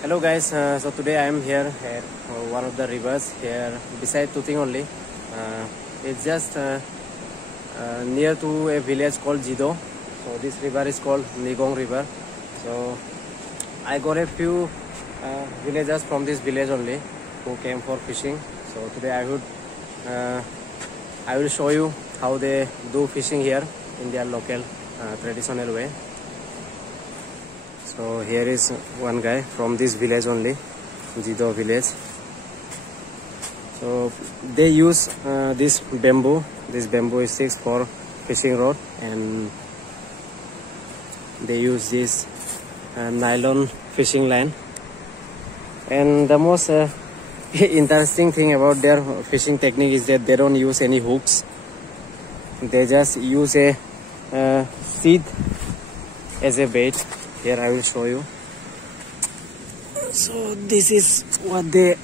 Hello guys, so today I am here at one of the rivers here beside Tuting only. It's just near to a village called Jido. So this river is called Nigong River. So I got a few villagers from this village only who came for fishing. So today I will show you how they do fishing here in their local traditional way. So here is one guy from this village only, Jido village. So they use this bamboo. This bamboo is sticks for fishing rod, and they use this nylon fishing line. And the most interesting thing about their fishing technique is that they don't use any hooks. They just use a seed as a bait. Here I will show you. So this is what they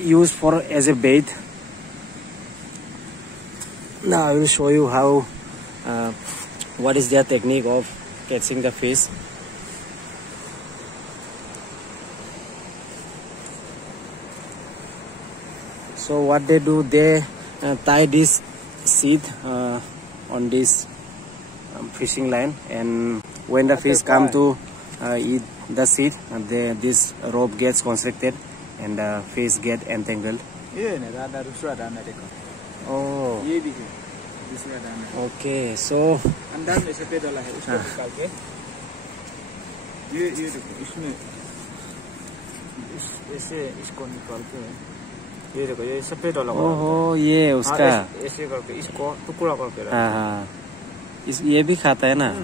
use for as a bait. Now I will show you how what is their technique of catching the fish. So what they do, they tie this seed on this fishing line, and when the fish come to eat the seed, this rope gets constricted and the fish get entangled. Oh, okay. So oh ये उसका ऐसे करके इसको टुकड़ा करके हाँ ये भी खाता है ना.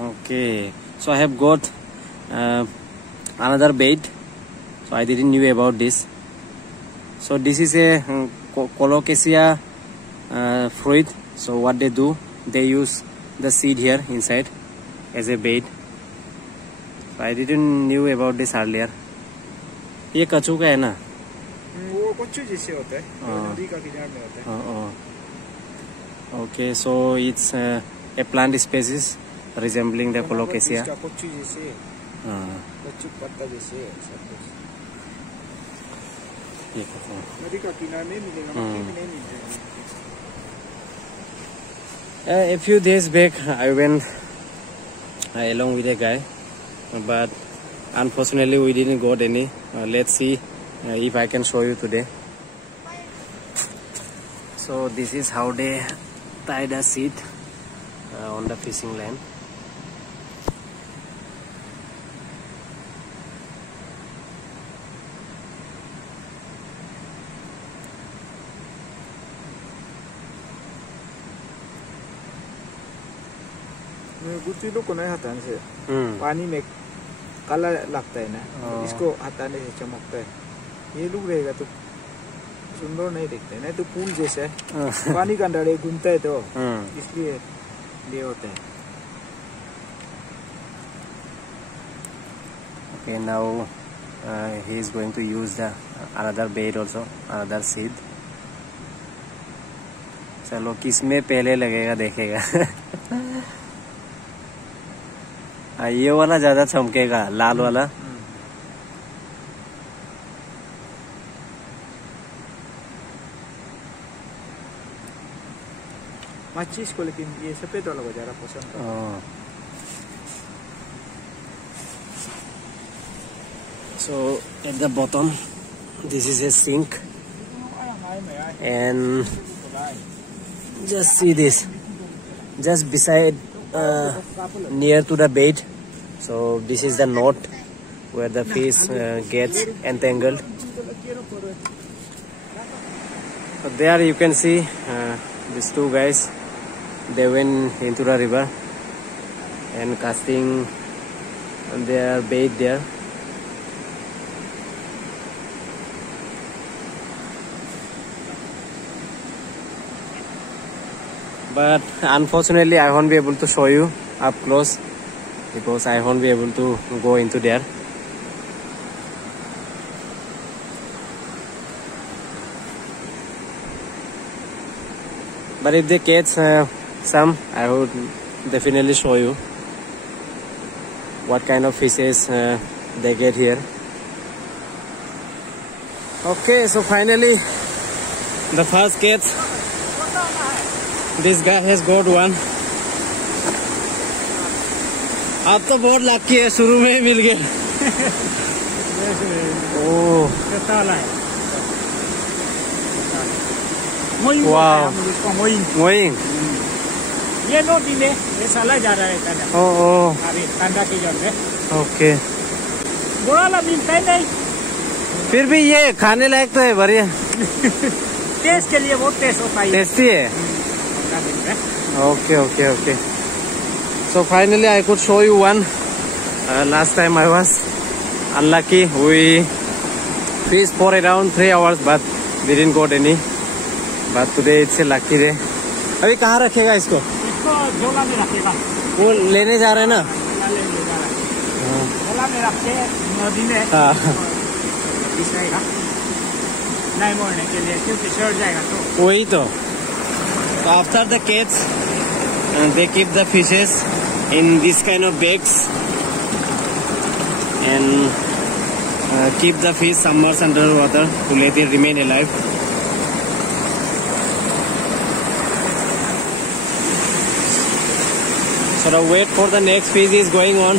Okay, so I have got another bait. So I didn't knew about this. So this is a colocasia fruit. So what they do, they use the seed here inside as a bait. So I didn't knew about this earlier. ये कचू का है ना? वो कचू जैसे होता है, नदी का किनारे में होता है. Okay, so it's a plant species resembling the colocasia. कचू जैसे, कचू पत्ता जैसे सब कुछ. नदी का किनारे में मिलेगा, मक्के में नहीं मिलेगा. A few days back, I went along with a guy, but unfortunately we didn't got any. Let's see if I can show you today. So this is how they tie the seed on the fishing line. गुत्ती लोग को नहीं हटाने से पानी में काला लगता है ना, इसको हटाने से चमकता है. ये लोग रहेगा तो सुंदर नहीं दिखते, नहीं तो फूल जैसा है. पानी का अंदर घूमता है तो इसलिए ये होता है. Okay, now he is going to use the another bait also, another seed. चलो किसमें पहले लगेगा देखेगा. ये वाला ज्यादा चमकेगा, लाल वाला. माचिस को, लेकिन ये सफेद वाला को ज्यादा पसंद है. So at the bottom, this is a sink, and just see this, just beside near to the bait. So this is the knot where the fish gets entangled. So there you can see these two guys. They went into the river and casting their bait there. But unfortunately I won't be able to show you up close because I won't be able to go into there. But if they catch some, I would definitely show you what kind of fishes they get here. Okay, so finally the first catch. This guy has got one. आप तो बहुत lucky है, शुरू में ही मिल गया. ओह, वाह, moving. ये नदी में ये साला जा रहा है ठंडा. ओह, अभी ठंडा की जगह है. ओके. बुरा ला मिलता है नहीं. फिर भी ये खाने लायक तो है, बढ़िया. टेस्ट के लिए बहुत टेस्ट होता है. टेस्टी है. Okay, okay, okay. So finally I could show you one. Last time I was unlucky. We fished for around 3 hours but we didn't got any. But today it's a lucky day. अभी कहाँ रखेगा इसको? इसको झोला में रखेगा. वो लेने जा रहे हैं ना? झोला में रखे नदी में. हाँ. बिछाएगा. नहीं मोड़ने के लिए क्योंकि सड़ जाएगा तो. वही तो. So after the catch, they keep the fishes in this kind of bags and keep the fish submerged under water to let it remain alive. So the wait for the next fish is going on.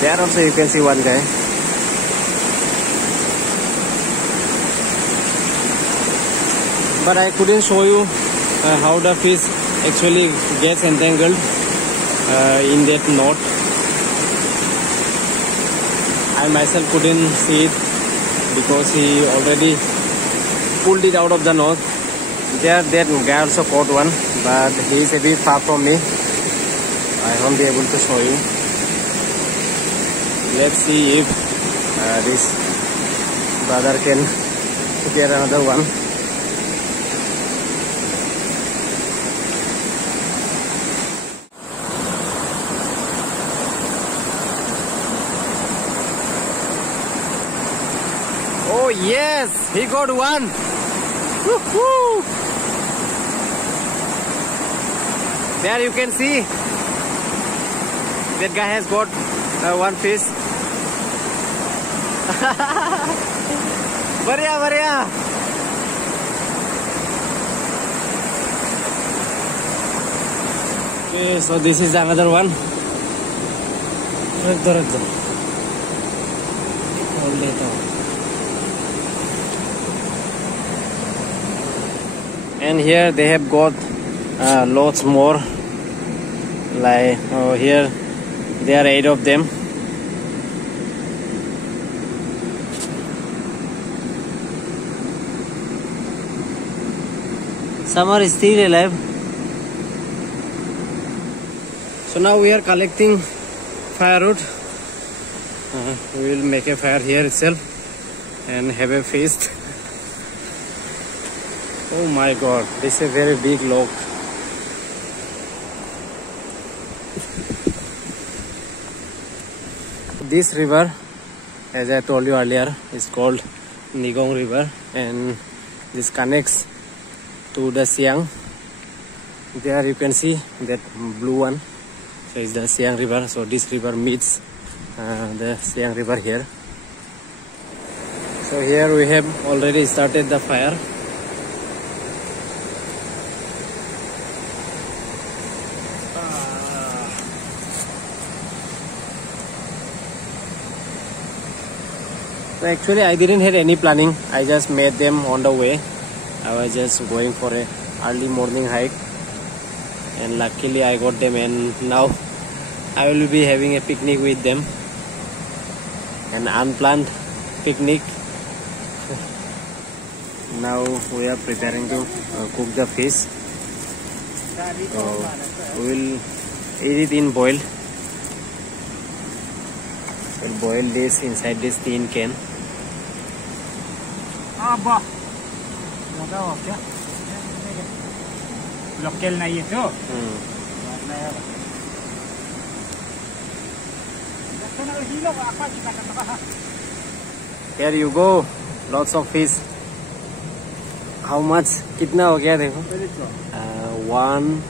There also you can see one guy. But I couldn't show you how the fish actually gets entangled in that knot. I myself couldn't see it because he already pulled it out of the knot. There, that guy also caught one, but he is a bit far from me. I won't be able to show you. Let's see if this brother can get another one. Oh yes, he got one. Woohoo! There you can see that guy has got one fish. बढ़िया बढ़िया. Okay, so this is another one. रख दो. और लेता हूँ. And here they have got lots more. Like here there are 8 of them. Some are still alive. So now we are collecting firewood. We will make a fire here itself and have a feast. Oh my god, this is a very big log. This river, as I told you earlier, is called Nigong River, and this connects to the Siang. There you can see that blue one. So it's the Siang River. So this river meets the Siang River here. So here we have already started the fire. So actually I didn't have any planning. I just met them on the way. I was just going for a early morning hike, and luckily I got them, and now I will be having a picnic with them. An unplanned picnic. Now we are preparing to cook the fish. So we will eat it in boiled. We'll boil this inside this tin can. Local नहीं है तो. Here you go, lots of fish. How much? कितना हो गया देखो? 1,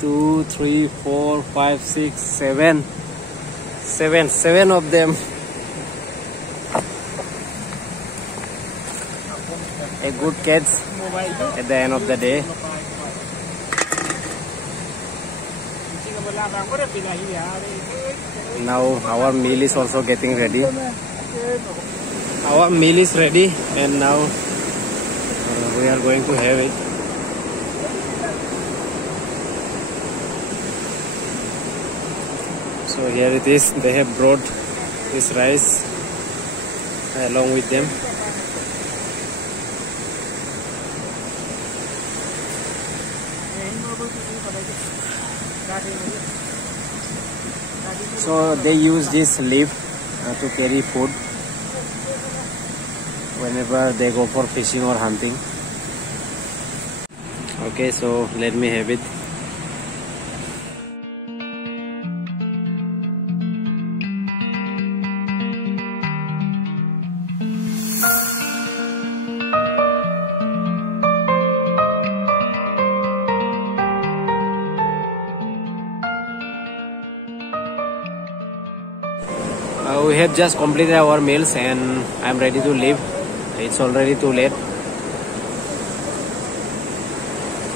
2, 3, 4, 5, 6, 7. Seven of them. A good catch at the end of the day. Now our meal is also getting ready. Our meal is ready, and now we are going to have it. So here it is. They have brought this rice along with them. So they use this leaf to carry food whenever they go for fishing or hunting. Okay, so let me have it. We have just completed our meals and I'm ready to leave. It's already too late.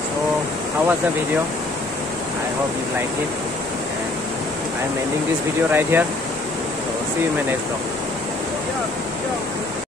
So how was the video? I hope you liked it. And I'm ending this video right here. So see you in my next vlog.